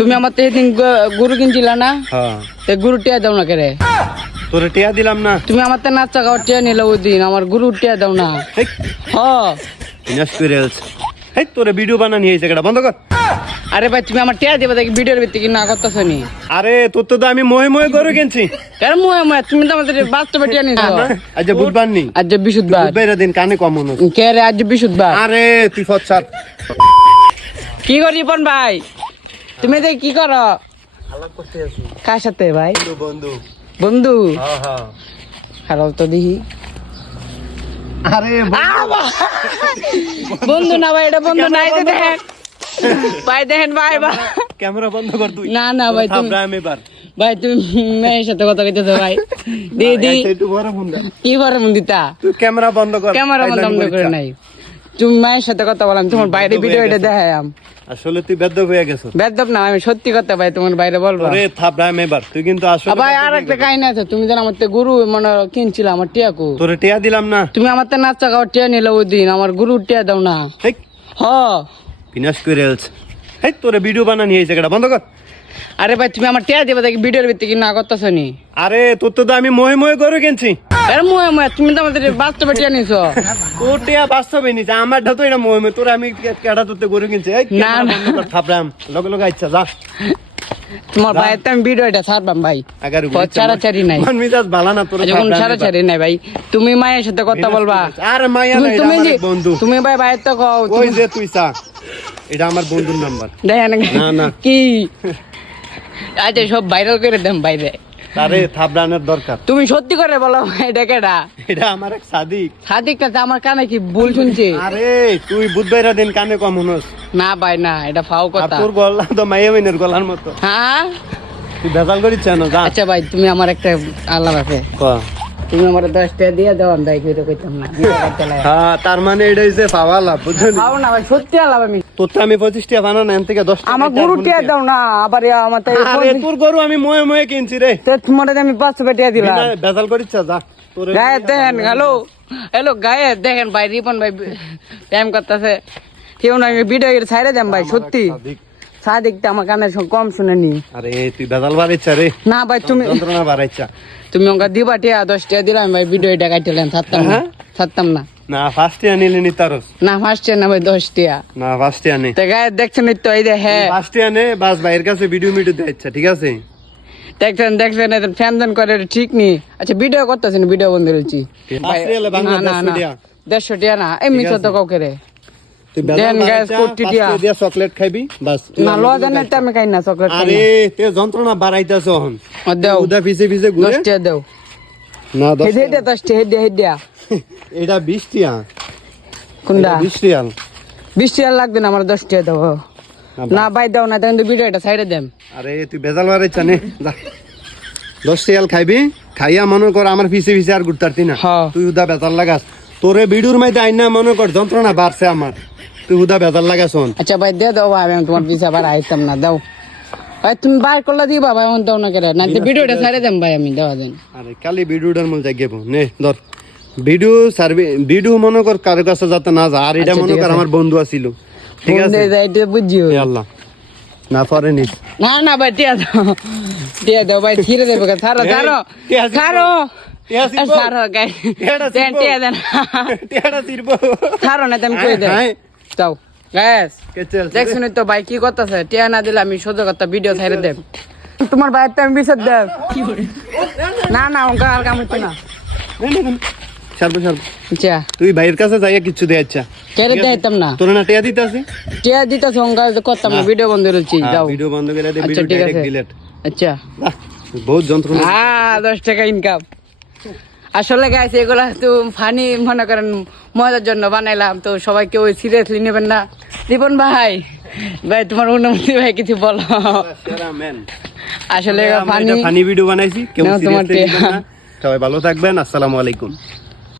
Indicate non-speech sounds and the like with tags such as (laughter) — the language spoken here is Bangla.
তুমি আমার তো সেদিন গরু কিনছিলা না? হ্যাঁ। তে গরু টিয়া দাও না কেরে। তোরে টিয়া দিলাম না। তুমি আমার তো নাচা খাওয়ার টিয়া নিলে ওই দিন আমার গরু টিয়া দাও না। হেই। হ ইনএক্সপিরিয়েন্স হেই তোরে ভিডিও বানানি এই জায়গাটা বন্ধ কর। আরে ভাই তুমি আমার টিয়া দিবা দেখি ভিডিওর ভিত্তি কি না করতেছ নি? আরে তোর তো আমি মহে মহে গরু কিনছি। কেন মুয়ে মুয়ে তুমি তো আমাদের বাস্তবে টিয়া নিছো আজ বুধবার নি। আজ যে বিশুদ্ধবার বুধবার দিন কানে কম মনে। কে রে আজ যে বিশুদ্ধবার আরে তুই ফচ্ছার কি করি পন ভাই? তুমি দেখি কি করো? কার সাথে ভাই? বন্ধু বন্ধু। হ্যাঁ হ্যাঁ। তো দেখি। আরে বন্ধু। না ভাই এটা বন্ধু নাই দেখেন। ভাই দেখেন ভাই ভাই ক্যামেরা বন্ধ কর তুই। না না ভাই তুমি আমি এবার। ভাই তুমি মেয়ের সাথে কথা কইতেছো ভাই। দিদি বড় ফোন। কি করে মন্দিতা তুই ক্যামেরা বন্ধ কর। ক্যামেরা বন্ধ করে নাই। তুমি মায়ের সাথে কথা বললাম তোমার বাইরে ভিডিও এটা। দেখায়াম আসলে তুই বেদ্য হয়ে গেছ। বেদব না আমি সত্যি কথা ভাই তোমার বাইরে বলব ওরে থাপড়া আমি এবার তুই কিন্তু আসলে ভাই আর একটা কাহিনী আছে তুমি যেন আমার তে গরু মানে কিনছিল আমার টিয়াকু। তোরে টিয়া দিলাম না। তুমি আমার তে নাচা খাওয়ার টিয়া নিলে ওই দিন আমার গরু টিয়া দাও না। হেই। হ। বিনাশ করে হেই তোরে ভিডিও বানানি এই জায়গাটা বন্ধ কর। আরে ভাই তুমি আমার টিয়া দিবা দেখি ভিডিওর ভিত্তি কি না করতেছ নি আরে তোর তো আমি মহে মহে গরু কিনছি। আরে মুয়ে মুয়ে তুমি তো আমাদের বাস্তবে টিয়া নিছো। তোর টিয়া বাস্তবে নিছে আমার তো এটা মহে মহে। তোর আমি কেডা তোতে গরু কিনছি? এই না, না। কর থাপড়াম। লগে লগে আচ্ছা যা। তোমার ভাইয়ের তো আমি ভিডিও এটা ছাড়বাম ভাই। আগার ছাড়াছাড়ি নাই। মন মিজাজ ভালো না তোর যখন ছাড়াছাড়ি নাই ভাই। তুমি মায়ের সাথে কথা বলবা। আরে মাইয়া না তুমি বন্ধু। তুমি ভাই ভাইয়ের তো কও ওই যে তুই চা। এটা আমার বন্ধুর নাম্বার। দেখেন না, না। কি? আচ্ছা সব ভাইরাল করে দেন বাইরে। তারে দরকার। তুমি সত্যি করে বলো এটা কেডা? এটা আমার এক সাদিক। সাদিকটা আমার কানে কি ভুল শুনছি? আরে তুই বুধবাইরা দিন কানে কম হনস না ভাই না এটা ফাও কথা। তোর গলা তো মাইয়া বইনের গলার মতো। হ্যাঁ? তুই ভেজাল করিস না আচ্ছা ভাই তুমি আমার একটা আল্লাহ আছে। ক। তুমি আমার দশ টাকা দিয়ে দাও আমি দায়ী করে কইতাম না। হ্যাঁ তার মানে এটা হচ্ছে পাওয়া লাভ ফাও না? ভাই সত্যি আল্লাহ আমি। তোর তো আমি পঁচিশ টাকা বানানো না এন থেকে দশ টাকা আমার গরু টিয়া দাও না আবার আমার। আরে তোর গরু আমি ময়ে ময়ে কিনছি রে। তো তোমার আমি পাঁচশো টাকা দিলাম। বিনা ভেজাল করিস যা গায়ে দেখেন হ্যালো। হ্যালো গায়ে দেখেন ভাই রিপন ভাই ব্যায়াম করতেছে। কেউ না আমি ভিডিও ছাইড়ে দেন ভাই সত্যি। সাদিকটা আমার কানে শো- কম শুনেনি আরে তুই ভেজাল বাড়াইছা রে। না ভাই তুমি যন্ত্রণা বাড়াইছা। তুমি ওকে দিবা টিয়া দশ টাকা দিলাম ভাই ভিডিও এটা কাটিলেন ছাড়তাম না। হ্যাঁ? ছাড়তাম না। না ফার্স্ট ইয়ার নিলে নি তারস। না ফার্স্ট না ভাই দশ টাকা না ফার্স্ট ইয়ার নে। তো গায়ে দেখছেন তো এই যে হ্যাঁ। ফার্স্ট ইয়ার নে বাস ভাইয়ের কাছে ভিডিও মিডিও দেয় ঠিক আছে? দেখছেন দেখছেন ফ্যান ফ্যান করে ঠিক নি আচ্ছা ভিডিও করতেছেন ভিডিও বন্ধ রয়েছি ফার্স্ট না না দেড়শো টাকা না এমনি তো। কাউকে রে। চকলেট খাইবি বাস না লওয়া জানে আমি খাই না চকলেট খাই আরে তে যন্ত্রণা বাড়াইতাছ হন না দেও। উদা ফিসে ফিসে দশ ঘুরে দেও। না এটা (laughs) টিয়া। কোনটা? টাকা লাগবে না আমার দশ টাকা দেবো না ভাই দাও না সাইডে আরে তুই বেজাল নে? দশ টিয়াল খাইবি খাইয়া মনে কর আমার ফিসে ফিসে আর ঘুরতারতি না। হ্যাঁ। তুই উদা বেজাল লাগাস। তোরে বিডুর মাইতে আইনা মনে কর যন্ত্রণা বাড়ছে আমার। তুই উদা বেজাল লাগাস হন আচ্ছা ভাই দিয়ে দাও ভাই আমি তোমার পিছা আবার আইতাম না দাও। ভাই তুমি বার করলে দিবা ভাই আমার দাও না করে না ভিডিওটা সাইডে দেন ভাই আমি দেওয়া দেন। আরে কালি ভিডিওটার মধ্যে জাগিয়ে নে ধর। ভিডিও সার্ভি ভিডিও মনে কর কারও কাছে যাতে না যা আর এটা আচ্ছা, মনে কর আমার বন্ধু আছিল। ঠিক আছে? এটা বুঝিও আল্লাহ। না পরে নিস। না না ভাই টিয়া দাও। টিয়া দাও ভাই ছিঁড়ে দেবে ছাড়ো ছাড়ো ছাড়ো। ছাড়ো গাই দেন টিয়া দেন। টিয়াটা ছিড়ব। ছাড়ো না তুমি কই দেন দাও। গ্যাস দেখছেন তো ভাই কি করতেছে? টিয়া না দিলে আমি সোজা কথা ভিডিও ছাইড়ে দেব। তোমার ভাইয়ের তো আমি বিচার দেব। না না ওকে আর কাম হচ্ছে না। আচ্ছা। তুই ভাইয়ের কাছে যাইয়া কিচ্ছু দে আচ্ছা। কেড়ে না। তোর না টিয়া দিতেছ? করতাম না ভিডিও বন্ধ রয়েছি যাও। ভিডিও বন্ধ করে দে আচ্ছা ভিডিও ডাইরেক্ট ডিলিট আচ্ছা। বহুত যন্ত্রণা। টাকা ইনকাম আসলে গাইছে এগুলো তো ফানি মনে করেন মজার জন্য বানাইলাম তো সবাই কেউ সিরিয়াসলি নেবেন না। রিপন ভাই ভাই তোমার অনুমতি ভাই কিছু বলো। আসলে ফানি ফানি ভিডিও বানাইছি কেউ তোমার নেবেন না। সবাই ভালো থাকবেন আসসালামু আলাইকুম।